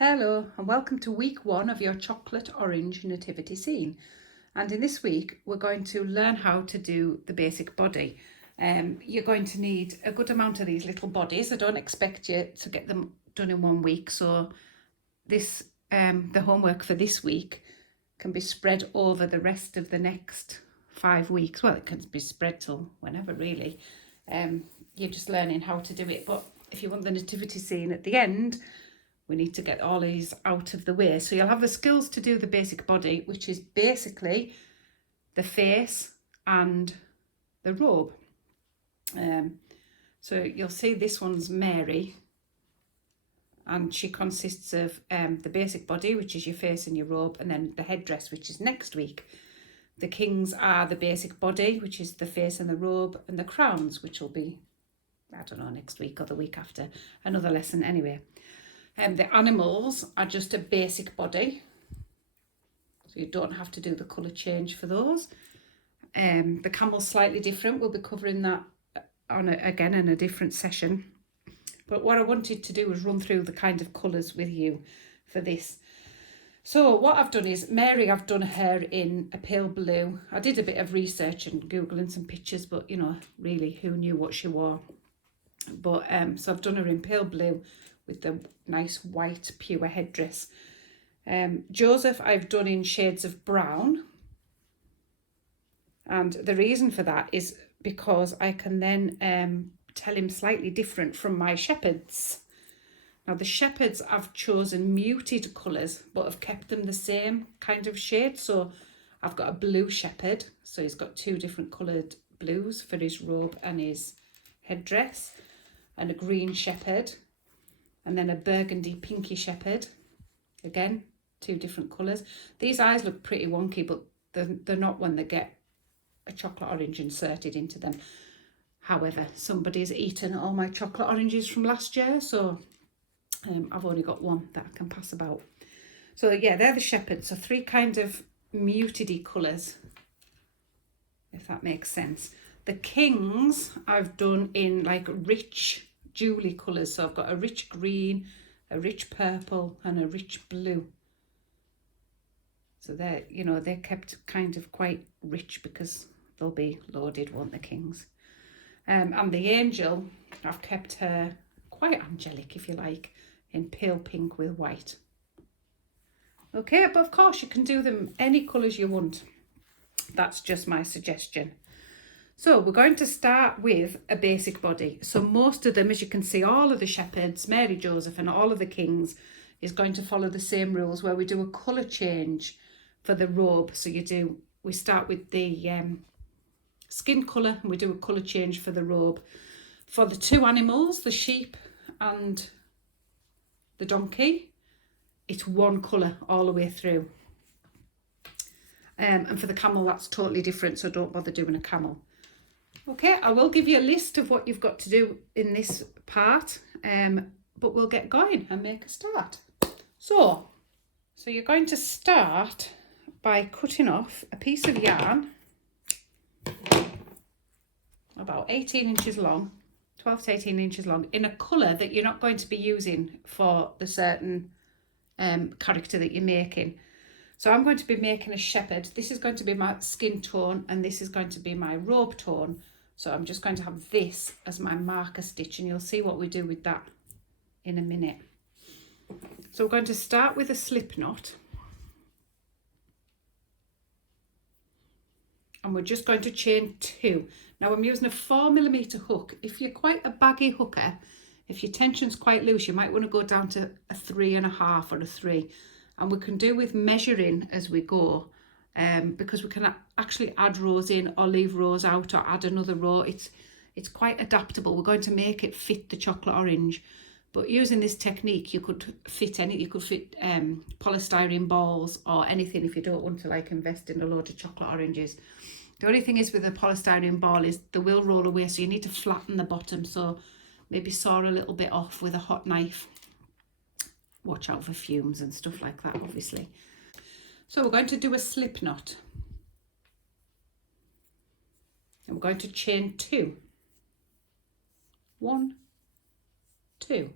Hello and welcome to week 1 of your chocolate orange nativity scene. And in this week we're going to learn how to do the basic body. You're going to need a good amount of these little bodies. I don't expect you to get them done in 1 week, so this the homework for this week can be spread over the rest of the next 5 weeks. Well, it can be spread till whenever really. You're just learning how to do it, but if you want the nativity scene at the end, we need to get all these out of the way. So you'll have the skills to do the basic body, which is basically the face and the robe. So you'll see this one's Mary, and she consists of the basic body, which is your face and your robe, and then the headdress, which is next week. The kings are the basic body, which is the face and the robe, and the crowns, which will be, I don't know, next week or the week after, another lesson anyway. The animals are just a basic body, so you don't have to do the colour change for those. The camel's slightly different. We'll be covering that again in a different session. But what I wanted to do was run through the kind of colours with you for this. So what I've done is, Mary, I've done her in a pale blue. I did a bit of research and Googling some pictures, but you know, really, who knew what she wore? But so I've done her in pale blue with the nice white pure headdress. Joseph I've done in shades of brown, and the reason for that is because I can then tell him slightly different from my shepherds. Now the shepherds I've chosen muted colours, but I've kept them the same kind of shade. So I've got a blue shepherd, so he's got 2 different coloured blues for his robe and his headdress, and a green shepherd, and then a burgundy pinky shepherd, again 2 different colours. These eyes look pretty wonky, but they're not when they get a chocolate orange inserted into them. However, somebody's eaten all my chocolate oranges from last year, so I've only got 1 that I can pass about. So yeah, they're the shepherds, so 3 kind of muted-y colours, if that makes sense. The kings I've done in like rich jewelry colours. So I've got a rich green, a rich purple, and a rich blue. So they're, you know, they're kept kind of quite rich because they'll be loaded, won't the kings? And the angel, I've kept her quite angelic, if you like, in pale pink with white. Okay, but of course you can do them any colours you want. That's just my suggestion. So we're going to start with a basic body. So most of them, as you can see, all of the shepherds, Mary, Joseph, and all of the kings is going to follow the same rules, where we do a colour change for the robe. So we start with the skin colour, and we do a colour change for the robe. For the 2 animals, the sheep and the donkey, it's 1 colour all the way through. And for the camel, that's totally different, so don't bother doing a camel. Okay, I will give you a list of what you've got to do in this part, but we'll get going and make a start. So you're going to start by cutting off a piece of yarn about 18 inches long, 12 to 18 inches long, in a colour that you're not going to be using for the certain character that you're making. So I'm going to be making a shepherd. This is going to be my skin tone, and this is going to be my robe tone. So I'm just going to have this as my marker stitch, and you'll see what we do with that in a minute. So we're going to start with a slip knot. And we're just going to chain 2. Now I'm using a 4mm hook. If you're quite a baggy hooker, if your tension's quite loose, you might want to go down to a 3.5 or a 3. And we can do with measuring as we go, because we can actually add rows in or leave rows out or add another row. It's quite adaptable. We're going to make it fit the chocolate orange, but using this technique you could fit polystyrene balls or anything if you don't want to like invest in a load of chocolate oranges. The only thing is with a polystyrene ball is they will roll away, so you need to flatten the bottom, so maybe saw a little bit off with a hot knife. Watch out for fumes and stuff like that, obviously. So we're going to do a slip knot, and we're going to chain 2. 1, 2.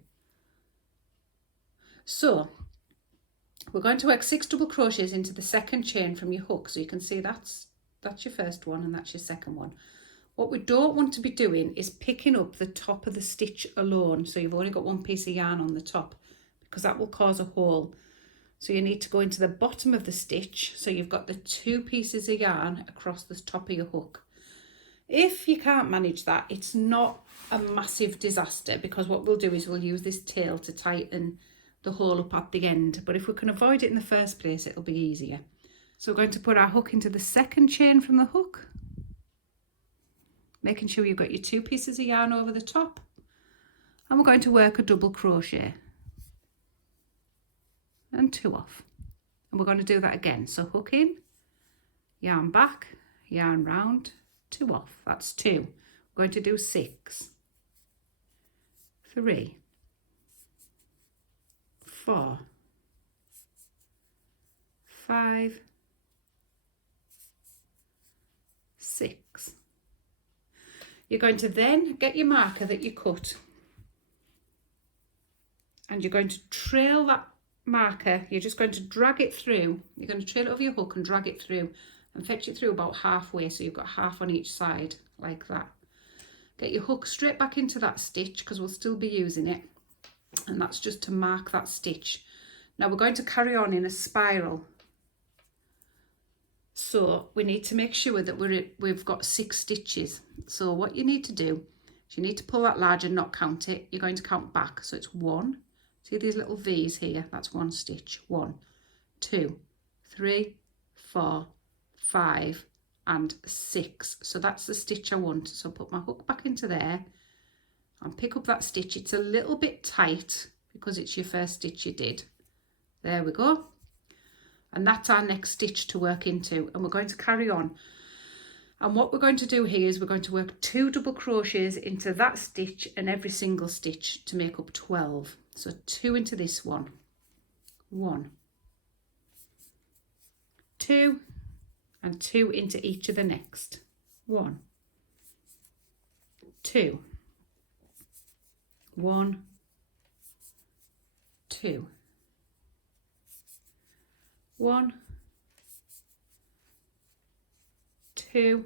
So We're going to work 6 double crochets into the second chain from your hook. So you can see that's your first one and that's your second one. What we don't want to be doing is picking up the top of the stitch alone. So you've only got one piece of yarn on the top, because that will cause a hole. So you need to go into the bottom of the stitch. So you've got the 2 pieces of yarn across the top of your hook. If you can't manage that, it's not a massive disaster, because what we'll do is we'll use this tail to tighten the hole up at the end. But if we can avoid it in the first place, it'll be easier. So we're going to put our hook into the second chain from the hook, making sure you've got your 2 pieces of yarn over the top, and we're going to work a double crochet and 2 off, and we're going to do that again. So hook in, yarn back, yarn round, 2 off. That's 2. We're going to do 6, 3, 4, 5, 6. You're going to then get your marker that you cut, and you're going to trail that marker. You're just going to drag it through. You're going to trail it over your hook and drag it through and fetch it through about halfway, so you've got half on each side like that. Get your hook straight back into that stitch, because we'll still be using it, and that's just to mark that stitch. Now we're going to carry on in a spiral, so we need to make sure that we've got 6 stitches. So what you need to do is you need to pull that large and not count it. You're going to count back, so it's 1. See these little V's here? That's 1 stitch. 1, 2, 3, 4, 5 and 6. So that's the stitch I want. So put my hook back into there and pick up that stitch. It's a little bit tight because it's your first stitch you did. There we go. And that's our next stitch to work into, and we're going to carry on. And what we're going to do here is we're going to work 2 double crochets into that stitch and every single stitch to make up 12. So 2 into this one, 1, 2, and 2 into each of the next. 1, 2, 1, 2, 1, 2,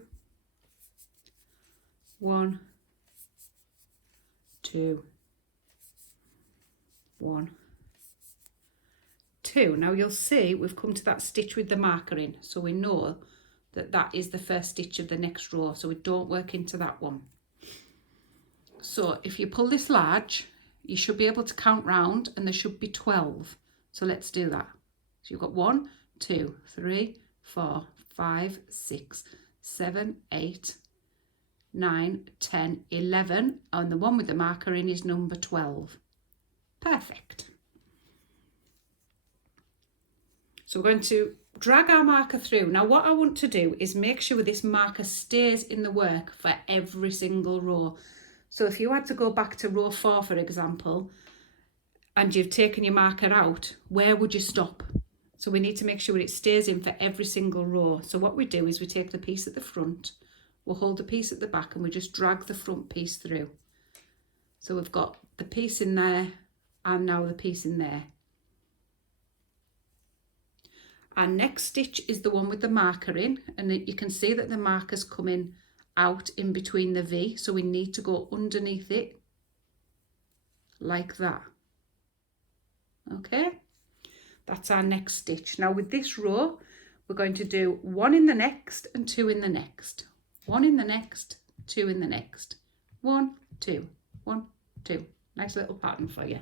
1, 2, 1, 2. Now you'll see we've come to that stitch with the marker in, so we know that that is the first stitch of the next row, so we don't work into that one. So if you pull this large, you should be able to count round, and there should be 12. So let's do that. So you've got 1, 2, 3, 4, 5, 6, 7, 8, 9, 10, 11, and the one with the marker in is number 12. Perfect. So we're going to drag our marker through. Now what I want to do is make sure this marker stays in the work for every single row. So if you had to go back to row 4, for example, and you've taken your marker out, where would you stop? So we need to make sure it stays in for every single row. So what we do is we take the piece at the front, we'll hold the piece at the back, and we just drag the front piece through. So we've got the piece in there and now the piece in there. Our next stitch is the one with the marker in, and you can see that the marker's coming out in between the V, so we need to go underneath it like that. Okay, that's our next stitch. Now with this row, we're going to do 1 in the next and 2 in the next. 1 in the next, 2 in the next. 1, 2, 1, 2. Nice little pattern for you.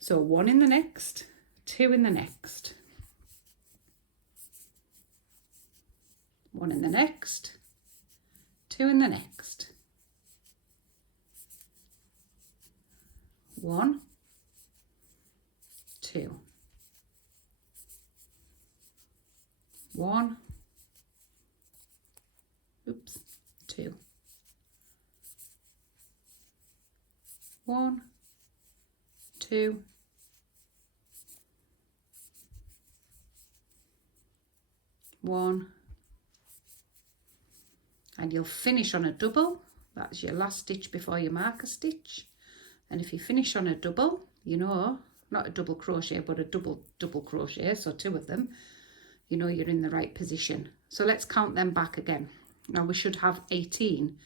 So 1 in the next, 2 in the next. 1 in the next, 2 in the next. 1, 2. 1, oops, 2. 1, 2. 1. And you'll finish on a double. That's your last stitch before your marker stitch. And if you finish on a double, you know not a double crochet, but a double crochet, so 2 of them, you know you're in the right position. So let's count them back again. Now we should have 18,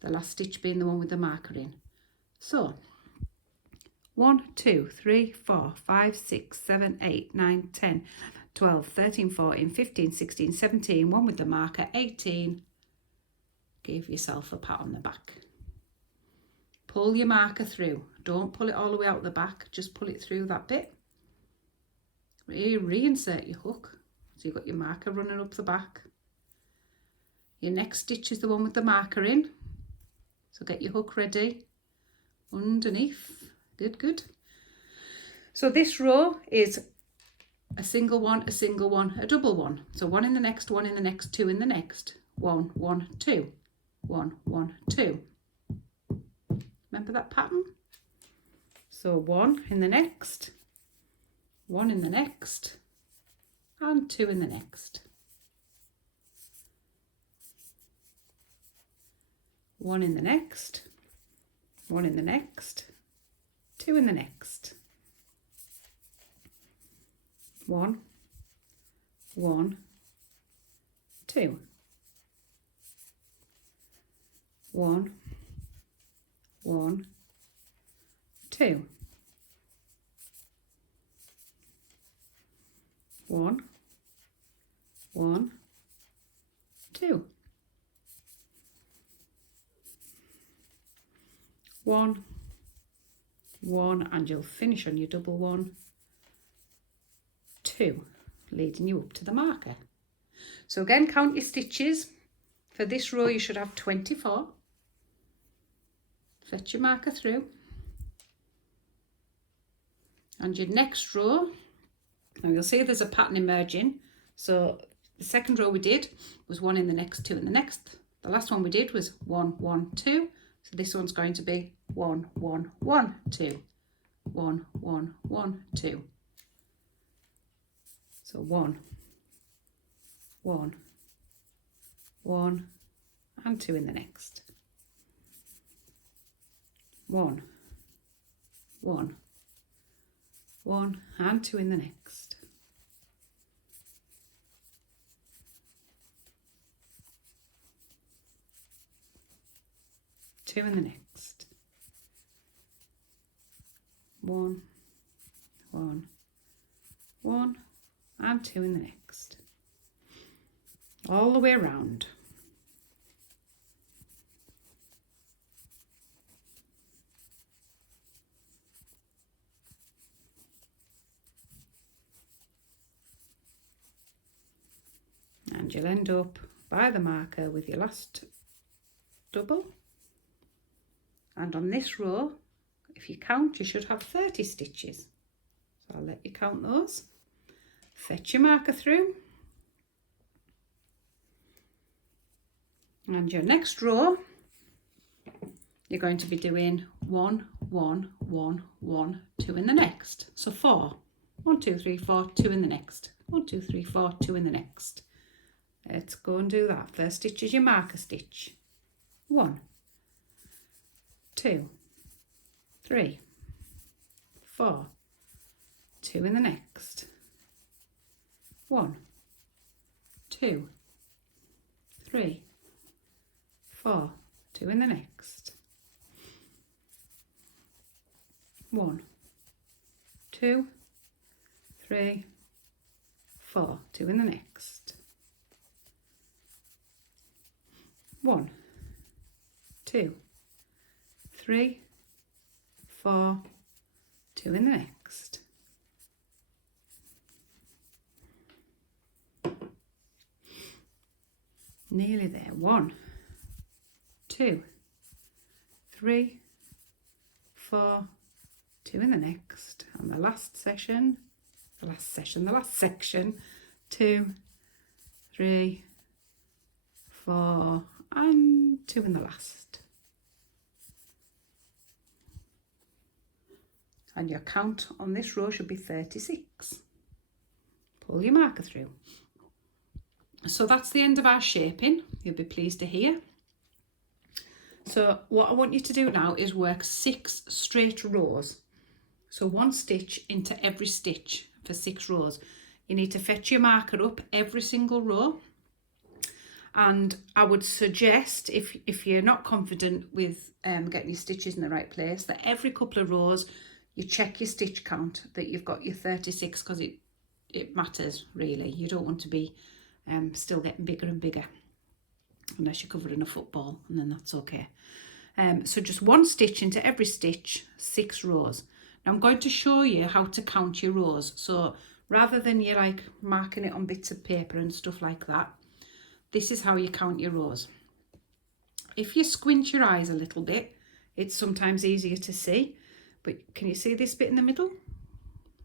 the last stitch being the one with the marker in. So 1, 2, 3, 4, 5, 6, 7, 8, 9, 10, 12, 13, 14, 15, 16, 17, one with the marker, 18. Give yourself a pat on the back. Pull your marker through. Don't pull it all the way out the back, just pull it through that bit. Reinsert your hook. So you've got your marker running up the back. Your next stitch is the one with the marker in. So get your hook ready. Underneath. Good, good. So this row is a single one, a single one, a double one. So 1 in the next, 1 in the next, 2 in the next. 1, 1, 2. 1, 1, 2. Remember that pattern? So 1 in the next, 1 in the next, and 2 in the next. 1 in the next, 1 in the next, 2 in the next. 1, 1, 2. 1, 1, 2. 1, 1, 2. 1, 1, and you'll finish on your double 1, 2, leading you up to the marker. So again, count your stitches. For this row you should have 24. Fetch your marker through. And your next row, and you'll see there's a pattern emerging. So the second row we did was 1 in the next, 2 in the next. The last one we did was 1, 1, 2. So this one's going to be 1, 1, 1, 2. 1, 1, 1, 2. So 1, 1, 1, and 2 in the next. 1, 1, 1, and 2 in the next. 2 in the next. 1, 1, 1, and 2 in the next. All the way around. And you'll end up by the marker with your last double. And on this row, if you count, you should have 30 stitches. So I'll let you count those. Fetch your marker through. And your next row, you're going to be doing 1, 1, 1, 1, 2 in the next. So 4. 1, 2, 3, 4, 2 in the next. 1, 2, 3, 4, 2 in the next. Let's go and do that. First stitch is your marker stitch. 1, 2, 3, 4, 2 in the next. 1, 2, 3, 4, 2 in the next. 1, 2, 3, 4, 2 in the next. 1, 2, 3, 4, 2 in the next. Nearly there. 1, 2, 3, 4, 2 in the next. And the last section, 2, 3, 4, and 2 in the last. And your count on this row should be 36. Pull your marker through. So that's the end of our shaping, you'll be pleased to hear. So what I want you to do now is work 6 straight rows. So 1 stitch into every stitch for 6 rows. You need to fetch your marker up every single row. And I would suggest, if you're not confident with getting your stitches in the right place, that every couple of rows you check your stitch count, that you've got your 36, because it matters really. You don't want to be still getting bigger and bigger, unless you're covering a football, and then that's okay. So just 1 stitch into every stitch, 6 rows. Now I'm going to show you how to count your rows. So rather than you like marking it on bits of paper and stuff like that, this is how you count your rows. If you squint your eyes a little bit, it's sometimes easier to see, but can you see this bit in the middle?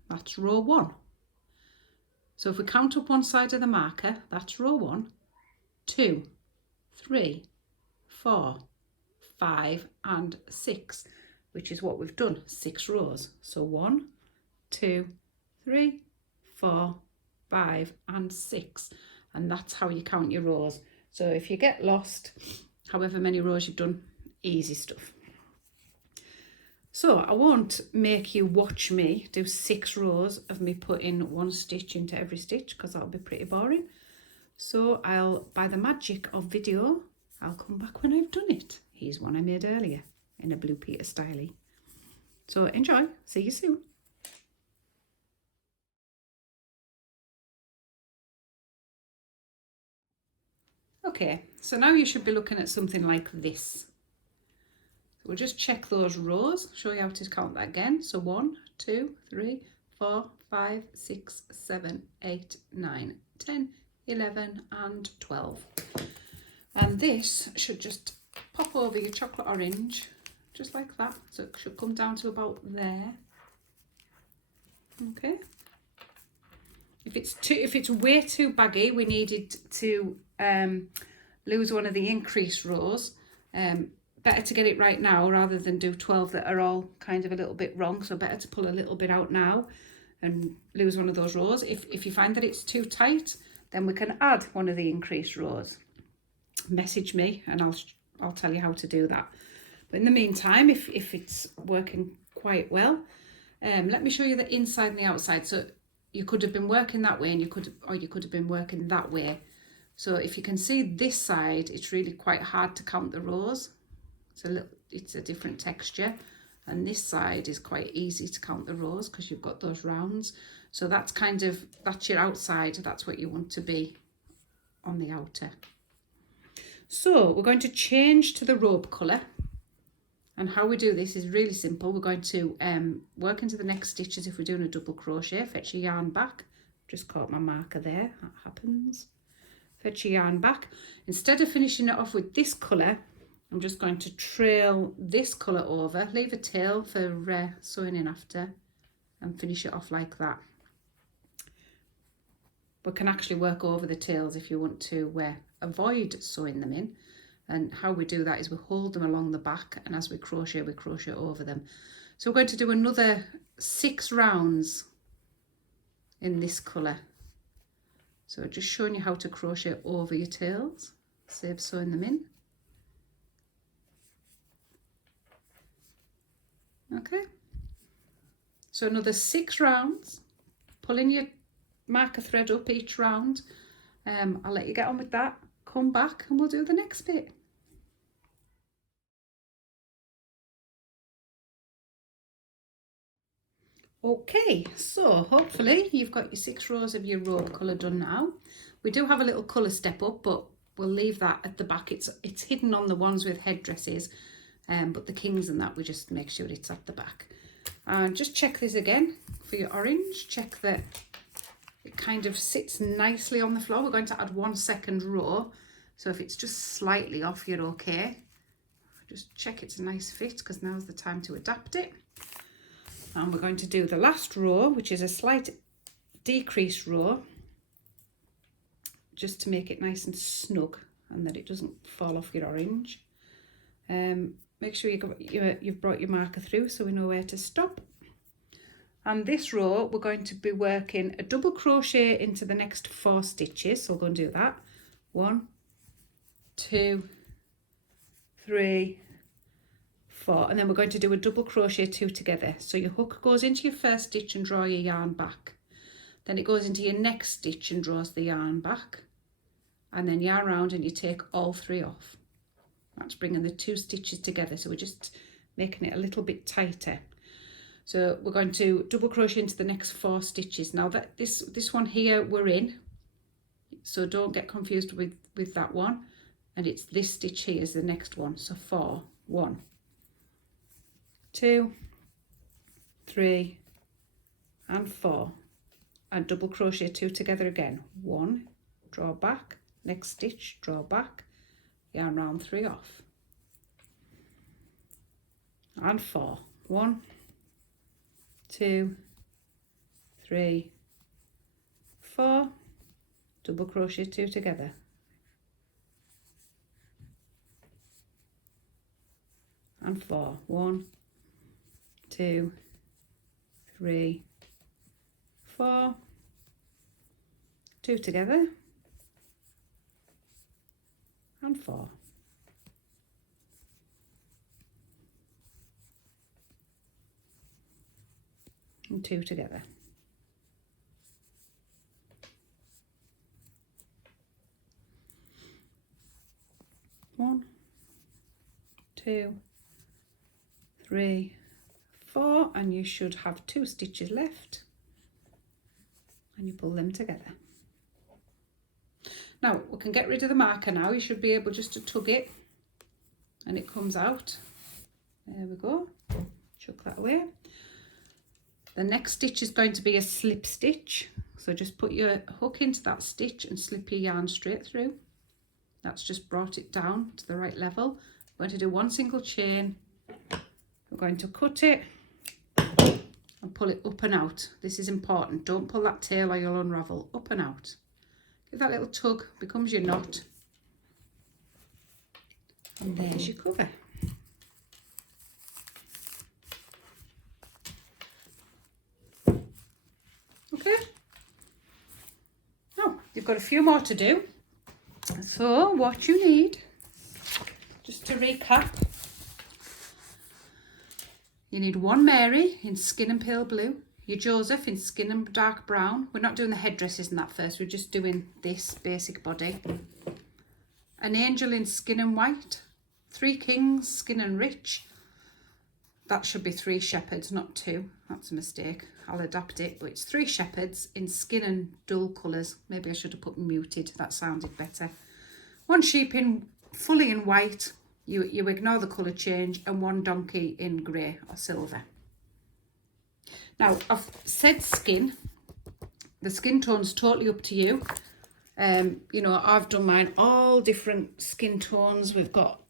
That's row 1. So if we count up one side of the marker, that's row 1, 2, 3, 4, 5 and 6, which is what we've done, 6 rows. So 1, 2, 3, 4, 5 and 6. And that's how you count your rows. So if you get lost, however many rows you've done, easy stuff. So I won't make you watch me do 6 rows of me putting 1 stitch into every stitch, because that'll be pretty boring. So by the magic of video, I'll come back when I've done it. Here's one I made earlier in a Blue Peter style. So enjoy, see you soon. Okay, so now you should be looking at something like this. So we'll just check those rows, show you how to count that again. So 1, 2, 3, 4, 5, 6, 7, 8, 9, 10, 11 and 12. And this should just pop over your chocolate orange, just like that. So it should come down to about there. Okay. If it's way too baggy, we needed to lose one of the increase rows. Better to get it right now rather than do 12 that are all kind of a little bit wrong. So better to pull a little bit out now and lose one of those rows. If you find that it's too tight, then we can add one of the increase rows. Message me and I'll tell you how to do that. But in the meantime, if it's working quite well, let me show you the inside and the outside. So you could have been working that way, and you could have been working that way. So if you can see this side, it's really quite hard to count the rows. It's a different texture, and this side is quite easy to count the rows because you've got those rounds. So that's your outside. That's what you want to be on the outer. So we're going to change to the robe colour, and how we do this is really simple. We're going to work into the next stitch as if we're doing a double crochet. Fetch your yarn back. Just caught my marker there, that happens. Fetch your yarn back. Instead of finishing it off with this colour, I'm just going to trail this colour over, leave a tail for sewing in after, and finish it off like that. We can actually work over the tails if you want to avoid sewing them in. And how we do that is we hold them along the back, and as we crochet over them. So we're going to do another 6 rounds in this colour. So just showing you how to crochet over your tails, save sewing them in. Okay, so another 6 rounds, pulling your marker thread up each round. I'll let you get on with that, come back and we'll do the next bit. Okay, so hopefully you've got your 6 rows of your robe colour done now. We do have a little colour step up, but we'll leave that at the back. It's hidden on the ones with headdresses, but the kings and that, we just make sure it's at the back. And just check this again for your orange. Check that it kind of sits nicely on the floor. We're going to add 1 second row, so if it's just slightly off, you're okay. Just check it's a nice fit, because now's the time to adapt it. And we're going to do the last row, which is a slight decrease row, just to make it nice and snug and that it doesn't fall off your orange. Make sure you've brought your marker through so we know where to stop. And this row, we're going to be working a double crochet into the next 4 stitches. So we're going to do that. 1, 2, 3, 4, and then we're going to do a double crochet 2 together. So your hook goes into your first stitch and draw your yarn back. Then it goes into your next stitch and draws the yarn back, and then yarn round and you take all 3 off. That's bringing the 2 stitches together, so we're just making it a little bit tighter. So we're going to double crochet into the next 4 stitches. Now that this one here we're in, so don't get confused with that one, and it's this stitch here is the next one. So 4, 1, 2, 3 and 4, and double crochet 2 together again. 1, draw back, next stitch, draw back, yarn round 3 off, and 4, 1, 2, 3, 4, double crochet 2 together, and 4, 1, 2, 3, 4, 2 together, and 4. And 2 together. 1, 2, 3, 4, and you should have 2 stitches left, and you pull them together. Now we can get rid of the marker now. You should be able just to tug it and it comes out. There we go. Chuck that away. The next stitch is going to be a slip stitch, so just put your hook into that stitch and slip your yarn straight through. That's just brought it down to the right level. We're going to do 1 single chain. We're going to cut it and pull it up and out. This is important. Don't pull that tail or you'll unravel. Up and out. Give that little tug, becomes your knot. And there's your cover. Okay. Now, you've got a few more to do. So, what you need, just to recap, you need 1 Mary in skin and pale blue, your Joseph in skin and dark brown. We're not doing the headdresses in that first, we're just doing this basic body. An angel in skin and white, 3 kings, skin and rich. That should be 3 shepherds, not 2. That's a mistake. I'll adapt it, but it's 3 shepherds in skin and dull colours. Maybe I should have put muted, that sounded better. 1 sheep in fully in white, you ignore the colour change, and 1 donkey in grey or silver. Now, I've said skin. The skin tone's totally up to you. You know, I've done mine all different skin tones. We've got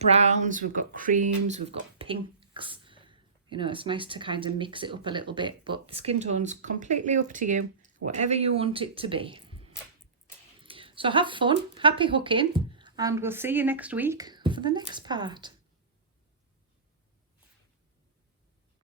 browns, we've got creams, we've got pinks. You know, it's nice to kind of mix it up a little bit, but the skin tone's completely up to you, whatever you want it to be. So have fun, happy hooking, and we'll see you next week for the next part.